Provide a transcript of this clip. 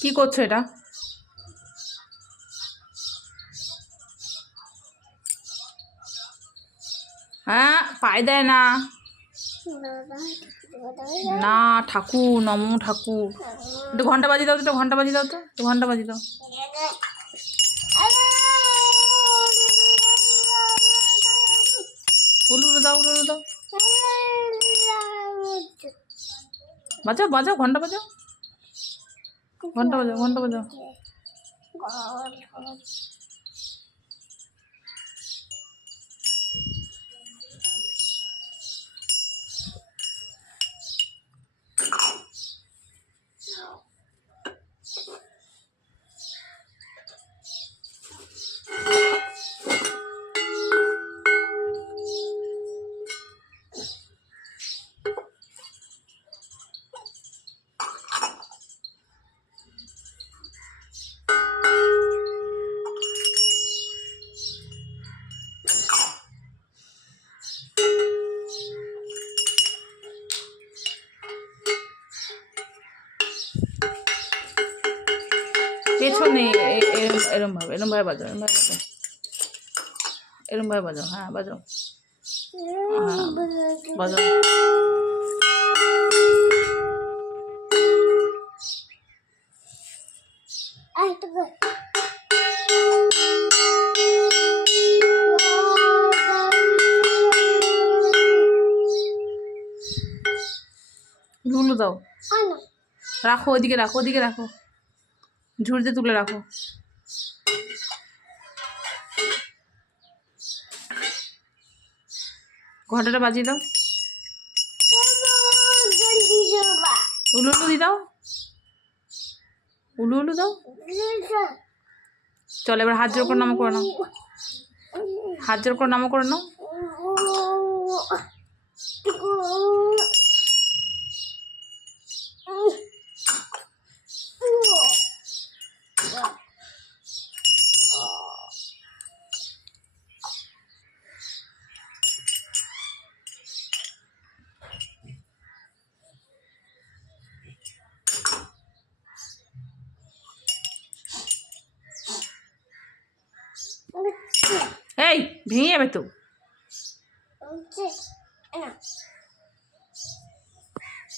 কি করছো এটা? হ্যাঁ, পায়ে দেয় না। না ঠাকুর, নমো ঠাকুর। একটু ঘন্টা বাজি দাও তো, একটু ঘন্টা বাজি দাও তো, একটু ঘন্টা বাজি দাও। উলু উলু দাও, উলু উলু দাও। বাজাও বাজাও, ঘন্টা বাজাও, ঘন্টা বাজাও, ঘন্টা বাজাও। পেছনে এরম ভাবে, এরম ভাবে বাজাও, এরম ভাবে বাজাও, এরম ভাবে বাজাও। হ্যাঁ বাজাও, বাজাও। লুলু দাও, রাখো ওইদিকে, রাখো ওইদিকে, রাখো ঝুড়িতে তুলে রাখো। ঘন্টাটা বাজিয়ে দাও, উলু উলু দি দাও, উলু উলু দাও। চল এবার হাত জোর করে নামো করে নাও, হাত জোর করে নামো করে নাও। এই ভেঙে যাবে তো।